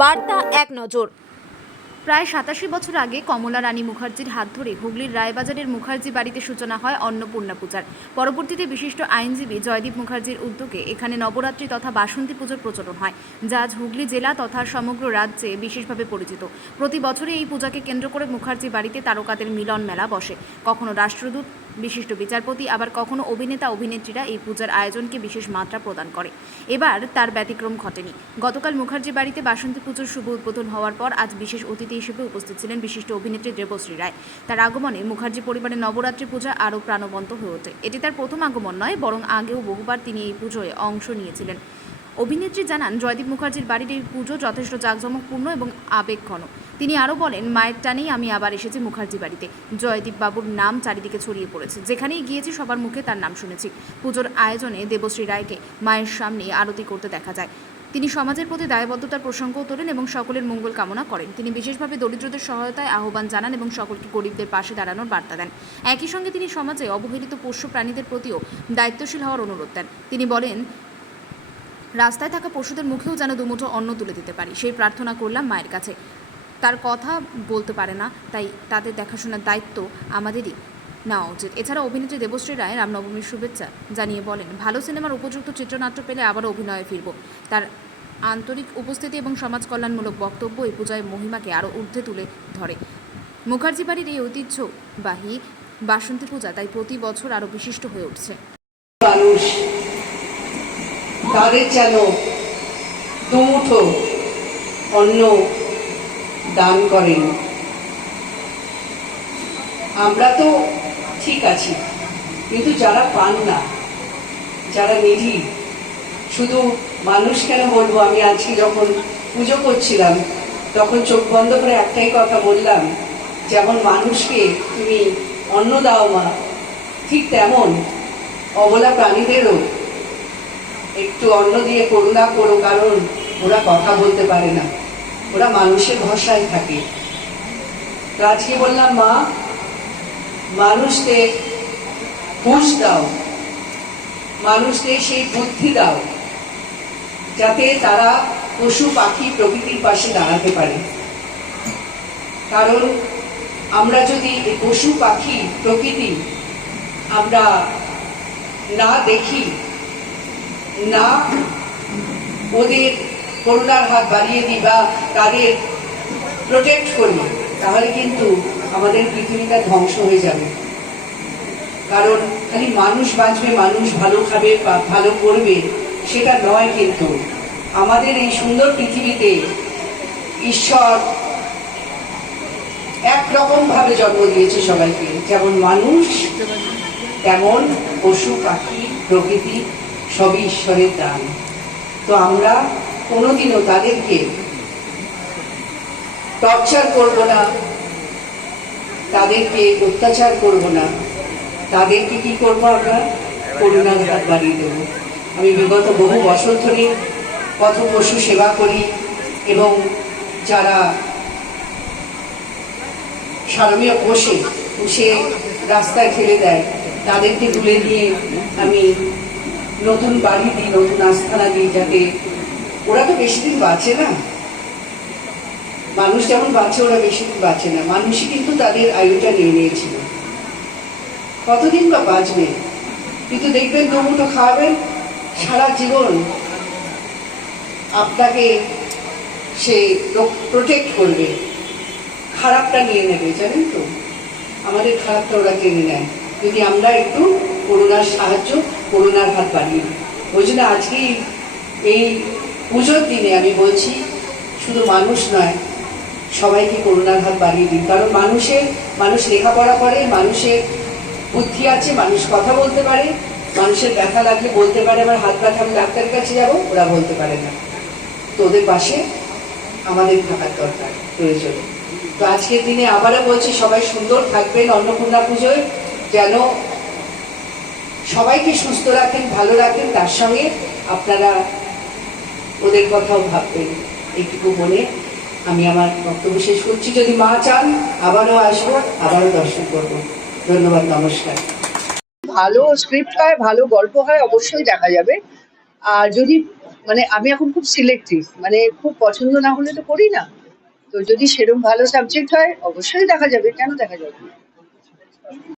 বার্তা এক নজর। প্রায় সাতাশি বছর আগে কমলা রানী মুখার্জির হাত ধরে হুগলির রায়বাজারের মুখার্জি বাড়িতে সূচনা হয় অন্নপূর্ণা পূজার। পরবর্তীতে বিশিষ্ট আইনজীবী জয়দীপ মুখার্জির উদ্যোগে এখানে নবরাত্রি তথা বাসন্তী পুজোর প্রচলন হয়, যা আজ হুগলি জেলা তথা সমগ্র রাজ্যে বিশেষভাবে পরিচিত। প্রতি বছরই এই পূজাকে কেন্দ্র করে মুখার্জি বাড়িতে তারকাদের মিলন মেলা বসে। কখনো রাষ্ট্রদূত বিশিষ্ট বিচারপতি, আবার কখনো অভিনেতা, অভিনেত্রীরা এই পূজার আয়োজনকে বিশেষ মাত্রা প্রদান করে। এবার তার ব্যতিক্রম ঘটেনি। গতকাল মুখার্জি বাড়িতে বাসন্তী পুজোর শুভ উদ্বোধন হওয়ার পর আজ বিশেষ অতিথি হিসেবে উপস্থিত ছিলেন বিশিষ্ট অভিনেত্রী দেবশ্রী রায়। তার আগমনে মুখার্জি পরিবারের নবরাত্রি পূজা আরও প্রাণবন্ত হয়ে ওঠে। এটি তার প্রথম আগমন নয়, বরং আগেও বহুবার তিনি এই পুজোয় অংশ নিয়েছিলেন। অভিনেত্রী জানান, জয়দীপ মুখার্জির বাড়ির এই পুজো যথেষ্ট জাঁকজমকপূর্ণ এবং আবেগঘন। তিনি আরও বলেন, মায়ের টানেই আমি আবার এসেছি মুখার্জি বাড়িতে। জয়দীপ বাবুর নাম চারিদিকে ছড়িয়ে পড়েছে। যেখানেই গিয়েছি, সবার মুখে তার নাম শুনেছি। পুজোর আয়োজনে দেবশ্রী রায়কে মায়ের সামনে আরতি করতে দেখা যায়। তিনি সমাজের প্রতি দায়বদ্ধতার প্রসঙ্গও তোলেন এবং সকলের মঙ্গল কামনা করেন। তিনি বিশেষভাবে দরিদ্রদের সহায়তায় আহ্বান জানান এবং সকলকে গরিবদের পাশে দাঁড়ানোর বার্তা দেন। একই সঙ্গে তিনি সমাজে অবহেলিত পোষ্য প্রাণীদের প্রতিও দায়িত্বশীল হওয়ার অনুরোধ দেন। তিনি বলেন, রাস্তায় থাকা পশুদের মুখেও যেন দুমুঠো অন্ন তুলে দিতে পারি। সেই প্রার্থনা করলাম মায়ের কাছে। তার কথা বলতে পারে না, তাই তাদের দেখাশোনার দায়িত্ব আমাদেরই নেওয়া উচিত। এছাড়া অভিনেত্রী দেবশ্রী রায় রামনবমীর শুভেচ্ছা জানিয়ে বলেন, ভালো সিনেমার উপযুক্ত চিত্রনাট্য পেলে আবারও অভিনয়ে ফিরব। তার আন্তরিক উপস্থিতি এবং সমাজ কল্যাণমূলক বক্তব্য এই পূজায় মহিমাকে আরও ঊর্ধ্বে তুলে ধরে। মুখার্জি বাড়ির এই ঐতিহ্যবাহী বাসন্তী পূজা তাই প্রতি বছর আরও বিশিষ্ট হয়ে উঠছে। মানুষ তাদের যেন দুমুঠো অন্ন দান করেন। আমরা তো ঠিক আছি, কিন্তু যারা পান না, যারা নিধি, শুধু মানুষ কেন বলব? আমি আজকে যখন পুজো করছিলাম, তখন চোখ বন্ধ করে একটাই কথা বললাম, যেমন মানুষকে তুমি অন্ন দাও মা, ঠিক তেমন অবলা প্রাণীদেরও একটু অন্ন দিয়ে করুণা করো, কারণ ওরা কথা বলতে পারে না। ওরা মানুষের ভাষায় থাকে। তো আজকে বললাম, মা, মানুষদের হুঁশ দাও। মানুষদের সেই বুদ্ধি দাও, যাতে তারা পশু পাখি প্রকৃতির পাশে দাঁড়াতে পারে। কারণ আমরা যদি এই পশু পাখি প্রকৃতি আমরা না দেখি, না ওদের করুণার হাত বাড়িয়ে দিই বা তাদের প্রোটেক্ট করি, তাহলে কিন্তু আমাদের পৃথিবীটা ধ্বংস হয়ে যাবে। কারণ খালি মানুষ বাঁচবে, মানুষ ভালো খাবে বা ভালো করবে, সেটা নয় কিন্তু। আমাদের এই সুন্দর পৃথিবীতে ঈশ্বর একরকম ভাবে জন্ম দিয়েছে সবাইকে। যেমন মানুষ, তেমন পশু, পাখি, প্রকৃতি, সবই ঈশ্বরের দান। তো আমরা কোনোদিনও তাদেরকে টর্চার করব না, তাদেরকে অত্যাচার করব না। তাদেরকে কি করব আমরা? করুণার হাত বাড়িয়ে দেবো। আমি বিগত বহু বছর ধরে পথ পশু সেবা করি এবং যারা সারমীয় পোষে পুষে রাস্তায় ফেলে দেয়, তাদেরকে তুলে নিয়ে আমি নতুন বাড়ি দিই, নতুন আস্থানা দিই যাতে ওরা তো বেশি দিন বাঁচে না। মানুষ যেমন বাঁচে, ওরা বেশি দিন বাঁচে না। মানুষই কিন্তু তাদের আয়ুটা নিয়ে নিয়েছিল। কতদিন বা বাঁচবে? কিন্তু দেখবেন দুমুটো খাওয়াবেন সারা জীবন আপনাকে সে প্রোটেক্ট করবে। খারাপটা নিয়ে নেবে, জানেন তো? আমাদের খারাপটা ওরা টেনে নেয়। যদি আমরা একটু করোনার সাহায্য করোনার হাত বাড়িয়ে ওই জন্য আজকে এই পুজোর দিনে আমি বলছি, শুধু মানুষ নয়, সবাইকে করোনার হাত বাড়িয়ে দিন। কারণ মানুষের মানুষ লেখাপড়া করে মানুষের বুদ্ধি আছে, মানুষ কথা বলতে পারে, মানুষের ব্যথা লাগলে বলতে পারে, আমার হাত ব্যথা, আমি ডাক্তারের কাছে যাব ওরা বলতে পারে না। তো ওদের পাশে আমাদের থাকার দরকার, প্রয়োজন। তো আজকের দিনে আবারও বলছি, সবাই সুন্দর থাকবেন অন্নপূর্ণা পুজোয়, যেন সবাইকে সুস্থ রাখেন, ভালো রাখেন, তার সঙ্গে আপনারা ওদের কথাও ভাববেন। এইটুকু বলে আমি আমার বক্তব্য শেষ করছি। যদি মা চান, আবারও আসব, আবারও দর্শন করব। ধন্যবাদ, নমস্কার। ভালো স্ক্রিপ্ট হয়, ভালো গল্প হয়, অবশ্যই দেখা যাবে। আর যদি মানে আমি এখন খুব সিলেক্টিভ মানে খুব পছন্দ না হলে তো করি না। তো যদি সেরকম ভালো সাবজেক্ট হয়, অবশ্যই দেখা যাবে। কেন দেখা যাবে?